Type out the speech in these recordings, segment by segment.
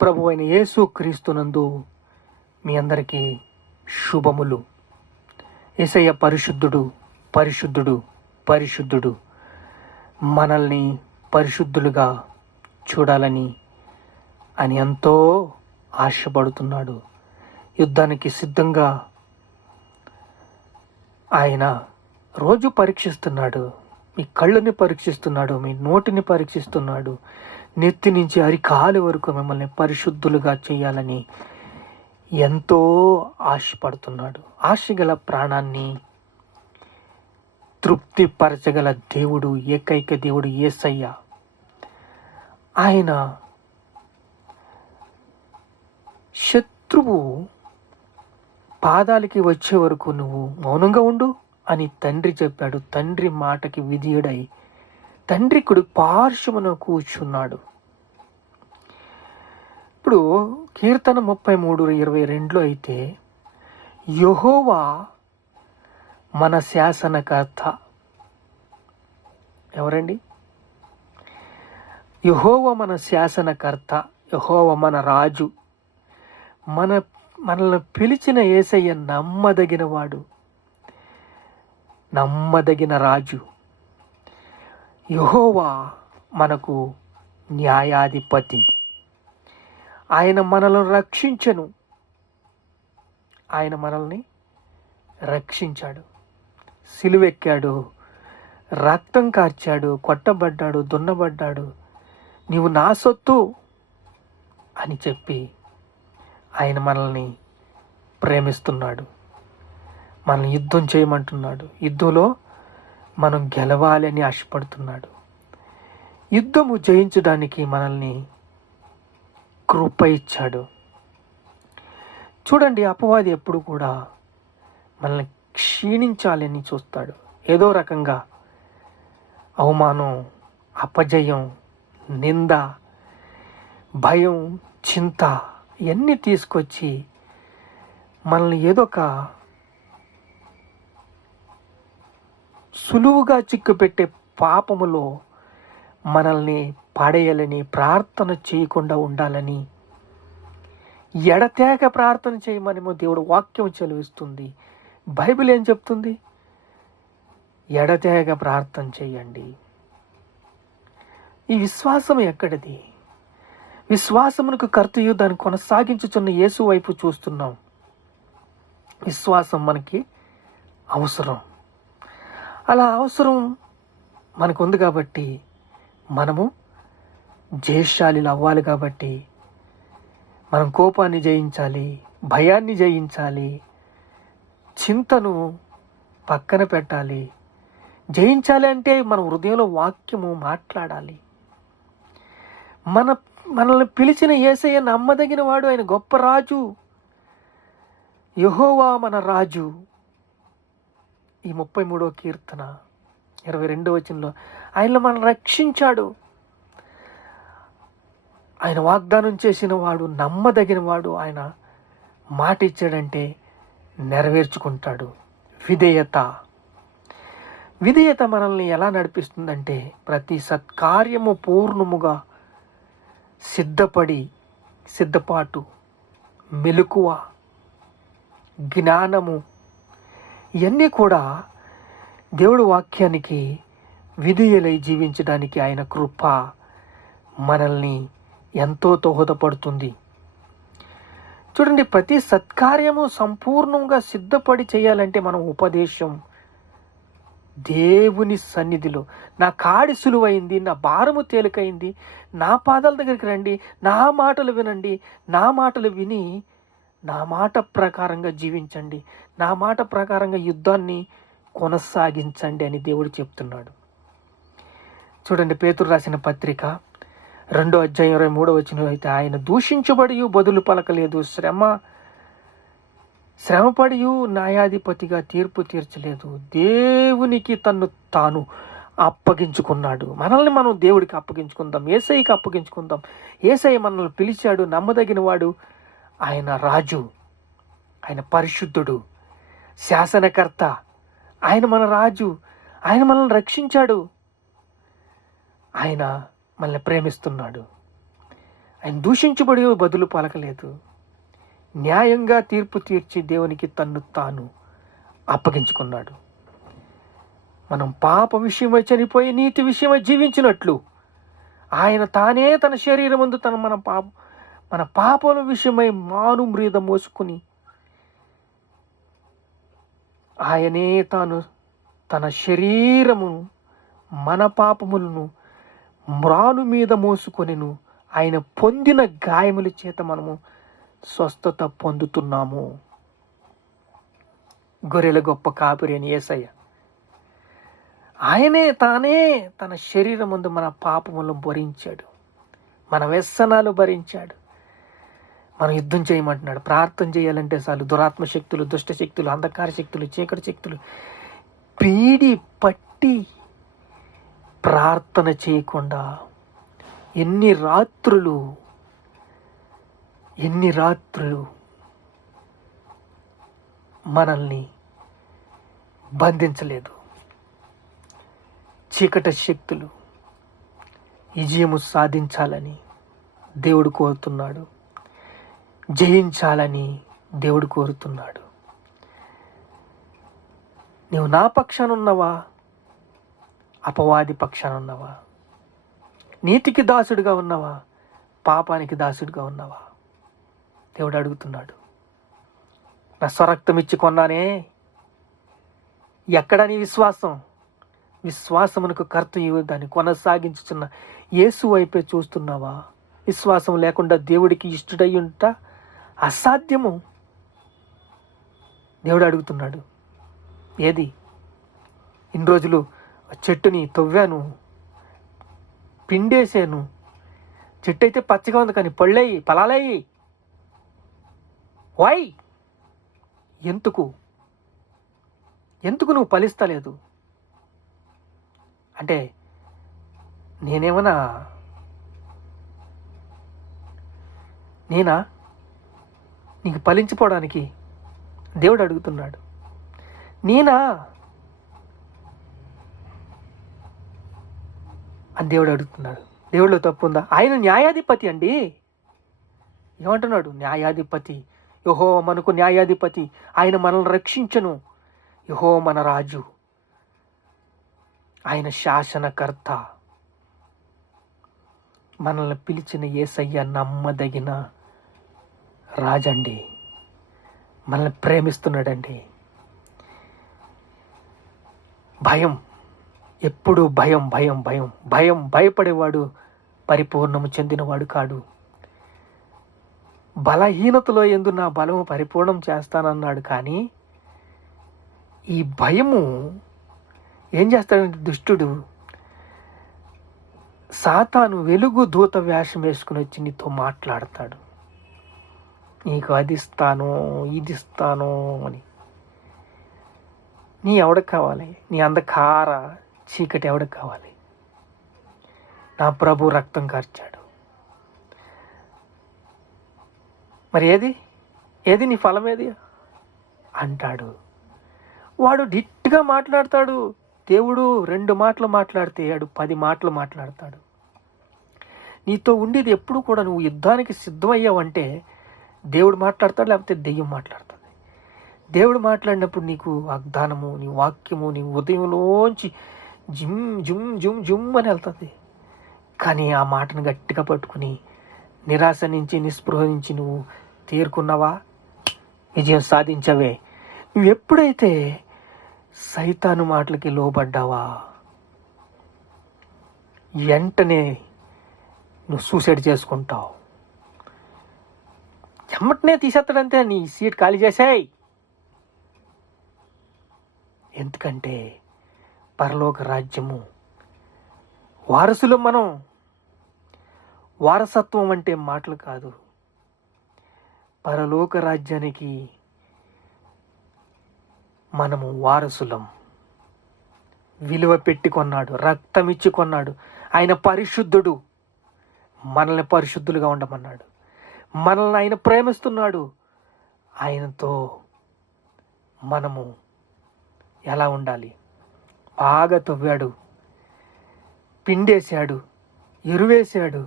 ప్రభు అయిన యేసు క్రీస్తునందు మీ అందరికీ శుభములు. యేసయ్య పరిశుద్ధుడు, పరిశుద్ధుడు, పరిశుద్ధుడు. మనల్ని పరిశుద్ధులుగా చూడాలని అని ఎంతో ఆశపడుతున్నాడు. యుద్ధానికి సిద్ధంగా ఆయన రోజు పరీక్షిస్తున్నాడు. మీ కళ్ళని పరీక్షిస్తున్నాడు, మీ నోటిని పరీక్షిస్తున్నాడు. నెత్తి నుంచి అరికాలి వరకు మిమ్మల్ని పరిశుద్ధులుగా చేయాలని ఎంతో ఆశపడుతున్నాడు. ఆశగల ప్రాణాన్ని తృప్తిపరచగల దేవుడు, ఏకైక దేవుడు యేసయ్య. ఆయన శత్రువు పాదాలకి వచ్చే వరకు నువ్వు మౌనంగా ఉండు అని తండ్రి చెప్పాడు. తండ్రి మాటకి విధేయుడై తండ్రి కుడి పార్శ్వమున కూర్చున్నాడు. ఇప్పుడు కీర్తన 33:22 అయితే, యెహోవా మన శాసనకర్త. ఎవరండి? యెహోవా మన శాసనకర్త, యెహోవా మన రాజు. మనల్ని పిలిచిన యేసయ్య నమ్మదగినవాడు, నమ్మదగిన రాజు. యెహోవా మనకు న్యాయాధిపతి. ఆయన మనల్ని రక్షించెను. ఆయన మనల్ని రక్షించాడు. సిలువెక్కాడు, రక్తం కార్చాడు, కొట్టబడ్డాడు, దున్నబడ్డాడు. నీవు నా సొత్తు అని చెప్పి ఆయన మనల్ని ప్రేమిస్తున్నాడు. మనల్ని యుద్ధం చేయమంటున్నాడు. యుద్ధంలో మనం గెలవాలి అని ఆశపడుతున్నాడు. యుద్ధము జయించడానికి మనల్ని కృప ఇచ్చాడు. చూడండి, అపవాది ఎప్పుడు కూడా మనల్ని క్షీణించాలని చూస్తాడు. ఏదో రకంగా అవమానం, అపజయం, నింద, భయం, చింత ఇవన్నీ తీసుకొచ్చి మనల్ని ఏదో ఒక సులువుగా చిక్కుపెట్టే పాపములో మనల్ని పడేయాలని, ప్రార్థన చేయకుండా ఉండాలని, ఎడతెగక ప్రార్థన చేయమని దేవుడు వాక్యం చెలవిస్తుంది. బైబిల్ ఏం చెప్తుంది? ఎడతెగక ప్రార్థన చేయండి. ఈ విశ్వాసం ఎక్కడిది? విశ్వాసమునకు కర్తయు దాన్ని కొనసాగించుచున్న యేసు వైపు చూస్తున్నాం. విశ్వాసం మనకి అవసరం. అలా అవసరం మనకు ఉంది కాబట్టి మనము జయశాలిలు అవ్వాలి. కాబట్టి మనం కోపాన్ని జయించాలి, భయాన్ని జయించాలి, చింతను పక్కన పెట్టాలి. జయించాలి అంటే మన హృదయంలో వాక్యము మాట్లాడాలి. మనల్ని పిలిచిన యేసయ్య నమ్మదగిన వాడు, ఆయన గొప్ప రాజు. యెహోవా మన రాజు. ఈ 33వ కీర్తన 22వ వచనంలో ఆయన మనల్ని రక్షించాడు. ఆయన వాగ్దానం చేసిన వాడు, నమ్మదగిన వాడు. ఆయన మాట ఇచ్చాడంటే నెరవేర్చుకుంటాడు. విధేయత మనల్ని ఎలా నడిపిస్తుందంటే, ప్రతి సత్కార్యము పూర్ణముగా సిద్ధపాటు, మెలకువ, జ్ఞానము ఇవన్నీ కూడా దేవుడి వాక్యానికి విధేయులై జీవించడానికి ఆయన కృప మనల్ని ఎంతో దోహదపడుతుంది. చూడండి, ప్రతి సత్కార్యము సంపూర్ణంగా సిద్ధపడి చేయాలంటే మనం ఉపదేశం, దేవుని సన్నిధిలో నా కాడి సులువైంది, నా భారము తేలికైంది, నా పాదాల దగ్గరికి రండి, నా మాటలు వినండి, నా మాటలు విని నా మాట ప్రకారంగా జీవించండి, నా మాట ప్రకారంగా యుద్ధాన్ని కొనసాగించండి అని దేవుడు చెప్తున్నాడు. చూడండి, పేతురు రాసిన పత్రిక 2వ అధ్యాయం 23వ వచనం అయితే, ఆయన దూషించబడి బదులు పలకలేదు, శ్రమపడి న్యాయాధిపతిగా తీర్పు తీర్చలేదు, దేవునికి తన్ను తాను అప్పగించుకున్నాడు. మనల్ని మనం దేవుడికి అప్పగించుకుందాం, యేసయ్యకి అప్పగించుకుందాం. యేసయ్య మనల్ని పిలిచాడు, నమ్మదగిన వాడు. ఆయన రాజు, ఆయన పరిశుద్ధుడు, శాసనకర్త. ఆయన మన రాజు. ఆయన మనల్ని రక్షించాడు. ఆయన మనల్ని ప్రేమిస్తున్నాడు. ఆయన దూషించబడి బదులు పలకలేదు. న్యాయంగా తీర్పు తీర్చి దేవునికి తన్ను తాను అప్పగించుకున్నాడు. మనం పాప విషయమై చనిపోయి నీతి విషయమై జీవించినట్లు ఆయన తానే తన శరీరమందు మన పాపల విషయమై మాను మ్రీద మోసుకుని ఆయనే తాను తన శరీరము మన పాపములను మ్రాను మీద మోసుకొనెను. ఆయన పొందిన గాయముల చేత మనము స్వస్థత పొందుతున్నాము. గొర్రెల గొప్ప కాపరి అని యేసయ్య ఆయనే తానే తన శరీరమందు మన పాపములను భరించాడు, మన వ్యసనాలు భరించాడు. మనం యుద్ధం చేయమంటున్నాడు. ప్రార్థన చేయాలంటే చాలు దురాత్మ శక్తులు, దుష్ట శక్తులు, అంధకార శక్తులు, చీకటి శక్తులు పీడి పట్టి ప్రార్థన చేయకుండా ఎన్ని రాత్రులు మనల్ని బంధించలేదు. చీకటి శక్తులు విజయము సాధించాలని దేవుడు కోరుతున్నాడు, జయించాలని దేవుడు కోరుతున్నాడు. నీవు నా పక్షాన ఉన్నవా, అపవాది పక్షాన ఉన్నవా? నీతికి దాసుడిగా ఉన్నవా, పాపానికి దాసుడిగా ఉన్నవా? దేవుడు అడుగుతున్నాడు. నా స్వరక్తం ఇచ్చి కొన్నానే, ఎక్కడ నీ విశ్వాసం? విశ్వాసమునకు కర్తయు దాన్ని కొనసాగించుచున్న యేసు వైపే చూస్తున్నావా? విశ్వాసం లేకుండా దేవుడికి ఇష్టడై ఉంట అసాధ్యము. దేవుడు అడుగుతున్నాడు. ఏది? ఇన్ని రోజులు చెట్టుని తవ్వాను, పిండేసాను, చెట్టు అయితే పచ్చగా ఉంది కానీ పళ్ళయి ఫలాలయ్యి. వై? ఎందుకు నువ్వు ఫలిస్తలేదు? అంటే నేనా నీకు ఫలించిపోవడానికి? దేవుడు అడుగుతున్నాడు. నేనా అని దేవుడు అడుగుతున్నాడు. దేవుడిలో తప్పు ఉందా? ఆయన న్యాయాధిపతి అండి. ఏమంటున్నాడు? న్యాయాధిపతి. యెహోవా మనకు న్యాయాధిపతి. ఆయన మనల్ని రక్షించను. యెహోవా మన రాజు, ఆయన శాసనకర్త. మనల్ని పిలిచిన యేసయ్య నమ్మదగిన రాజండి. మనల్ని ప్రేమిస్తున్నాడండి. భయం, ఎప్పుడు భయం భయం భయం భయం భయపడేవాడు పరిపూర్ణము చెందినవాడు కాడు. బలహీనతలో యందు నా బలము పరిపూర్ణం చేస్తానన్నాడు. కానీ ఈ భయము ఏం చేస్తాడంటే దుష్టుడు, సాతాను వెలుగు దూత వేషం వేసుకుని వచ్చి నీతో మాట్లాడతాడు. నీకు అది ఇస్తాను, ఇది ఇస్తాను అని. నీ ఎవడికి కావాలి? నీ అంధకార చీకటి ఎవడికి కావాలి? నా ప్రభు రక్తం కార్చాడు. మరి ఏది నీ ఫలం ఏది అంటాడు. వాడు డిట్గా మాట్లాడతాడు. దేవుడు 2 మాటలు మాట్లాడితే వాడు 10 మాటలు మాట్లాడతాడు. నీతో ఉండేది ఎప్పుడు కూడా నువ్వు యుద్ధానికి సిద్ధమయ్యావంటే దేవుడు మాట్లాడతాడు, లేకపోతే దెయ్యం మాట్లాడుతుంది. దేవుడు మాట్లాడినప్పుడు నీకు వాగ్దానము, నీ వాక్యము నీ ఉదయంలోంచి జిమ్ జుమ్ జుమ్ జుమ్ అని వెళ్తుంది. కానీ ఆ మాటను గట్టిగా పట్టుకుని నిరాశ నుంచి, నిస్పృహ నుంచి నువ్వు తేరుకున్నావా, విజయం సాధించవే. నువ్వు ఎప్పుడైతే సైతాను మాటలకి లోబడ్డావా, వెంటనే నువ్వు సూసైడ్ చేసుకుంటావు. ఎమ్మటనే తీసేస్తాడంతే, నీ సీట్ ఖాళీ చేసాయి. ఎందుకంటే పరలోక రాజ్యము వారసులం మనం. వారసత్వం అంటే మాటలు కాదు. పరలోక రాజ్యానికి మనము వారసులం. విలువ పెట్టి కొన్నాడు, రక్తం ఇచ్చి కొన్నాడు. ఆయన పరిశుద్ధుడు. మనల్ని పరిశుద్ధులుగా ఉండమన్నాడు. మనల్ని ఆయన ప్రేమిస్తున్నాడు. ఆయనతో మనము ఎలా ఉండాలి? బాగా తవ్వాడు, పిండేశాడు, ఎరువేశాడు,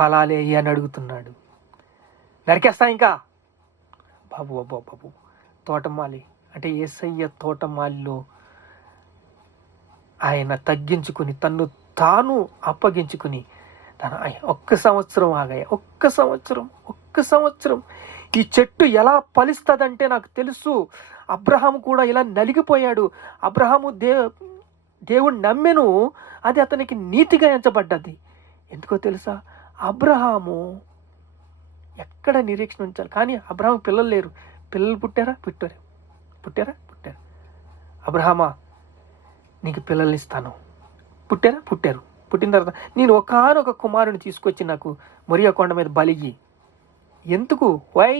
ఫలాలేయి అని అడుగుతున్నాడు. నరికేస్తా ఇంకా. బాబు తోటమాలి అంటే యేసయ్య తోటమాలిలో ఆయన తగ్గించుకుని తన్ను తాను అప్పగించుకుని ఒక్క సంవత్సరం ఆగాయ. ఒక్క సంవత్సరం ఈ చెట్టు ఎలా ఫలిస్తుందంటే నాకు తెలుసు. అబ్రహాము కూడా ఇలా నలిగిపోయాడు. అబ్రహాము దేవుడు నమ్మెను, అది అతనికి నీతిగా ఎంచబడ్డది. ఎందుకో తెలుసా? అబ్రహాము ఎక్కడ నిరీక్షణ ఉంచాలి, కానీ అబ్రహాము పిల్లలు లేరు. పిల్లలు పుట్టారా? అబ్రహామా, నీకు పిల్లల్ని ఇస్తాను. పుట్టారు. పుట్టిన తర్వాత నేను ఒకానొక కుమారుని తీసుకొచ్చి నాకు మొరియా కొండ మీద బలిగి. ఎందుకు? వై?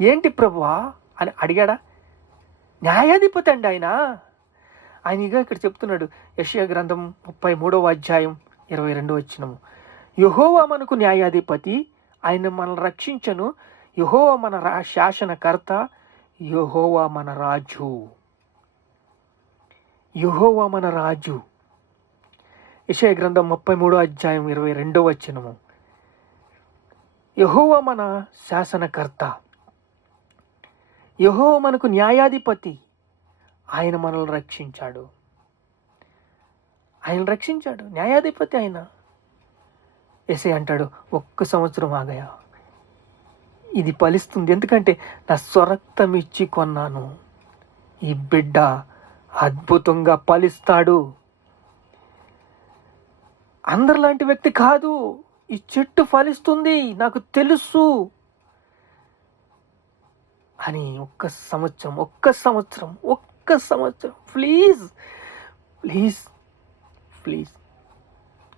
ఏంటి ప్రభువా అని అడిగాడా? న్యాయాధిపతి అండి ఆయనగా ఇక్కడ చెప్తున్నాడు. యెషయా గ్రంథం 33వ అధ్యాయం 22వ వచనము. యెహోవా మనకు న్యాయాధిపతి, ఆయన మనల్ని రక్షించను. యెహోవా మన శాసనకర్త, యెహోవా మన రాజు. యెషయా గ్రంథం 33వ అధ్యాయం 22వ వచనము. యెహోవా మన శాసనకర్త, యెహోవా మనకు న్యాయాధిపతి, ఆయన మనల్ని రక్షించాడు. న్యాయాధిపతి ఆయన. యేసయ్య అంటాడు, ఒక్క సంవత్సరం ఆగయా, ఇది ఫలిస్తుంది. ఎందుకంటే నా స్వరక్తం ఇచ్చి కొన్నాను. ఈ బిడ్డ అద్భుతంగా ఫలిస్తాడు. అందరిలాంటి వ్యక్తి కాదు. ఈ చెట్టు ఫలిస్తుంది, నాకు తెలుసు అని ఒక్క సంవత్సరం ప్లీజ్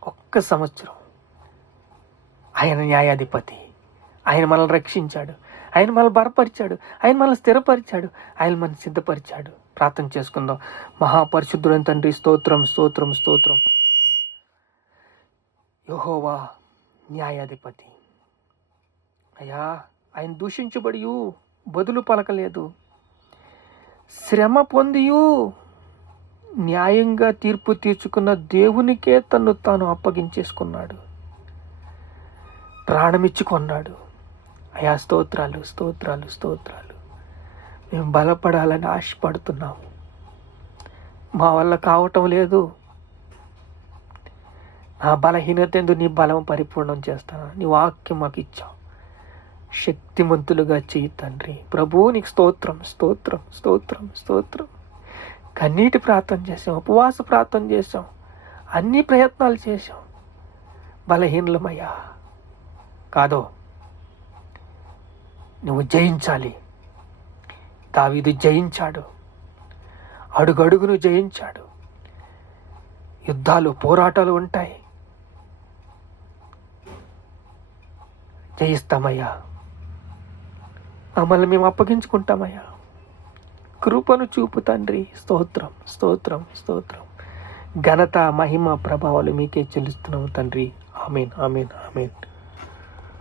ఒక్క సంవత్సరం. ఆయన న్యాయాధిపతి, ఆయన మనల్ని రక్షించాడు, ఆయన మనల్ని బలపరిచాడు, ఆయన మనల్ని స్థిరపరిచాడు, ఆయన మనల్ని సిద్ధపరిచాడు. ప్రార్థన చేసుకుందాం. మహాపరిశుద్ధుడైన తండ్రి, స్తోత్రం. యెహోవా న్యాయాధిపతి అయ్యా, ఆయన దూషించబడి బదులు పలకలేదు, శ్రమ పొందియు న్యాయంగా తీర్పు తీర్చుకున్న దేవునికే తన్ను తాను అప్పగించేసుకున్నాడు, ప్రాణమిచ్చుకున్నాడు. అయ్యా స్తోత్రాలు. మేము బలపడాలని ఆశపడుతున్నాము, మా వల్ల కావటం లేదు. నా బలహీనత ఎందు నీ బలం పరిపూర్ణం చేస్తాను. నీ వాక్యం మాకు ఇచ్చావు, శక్తిమంతులుగా చెయ్యి తండ్రి. ప్రభువు నీకు స్తోత్రం. కన్నీటి ప్రార్థన చేసాం, ఉపవాస ప్రార్థన చేసాం, అన్ని ప్రయత్నాలు చేసాం, బలహీనలమయ్యా. కాదో నువ్వు జయించాలి. దావీదు జయించాడు, అడుగడుగును జయించాడు. యుద్ధాలు, పోరాటాలు ఉంటాయి, జయిస్తామయ్యా. మమ్మల్ని మేము అప్పగించుకుంటామయ్యా. కృపను చూపు తండ్రి. స్తోత్రం. ఘనత, మహిమ, ప్రభావాలు మీకే చెల్లిస్తున్నాము తండ్రి. ఆమేన్.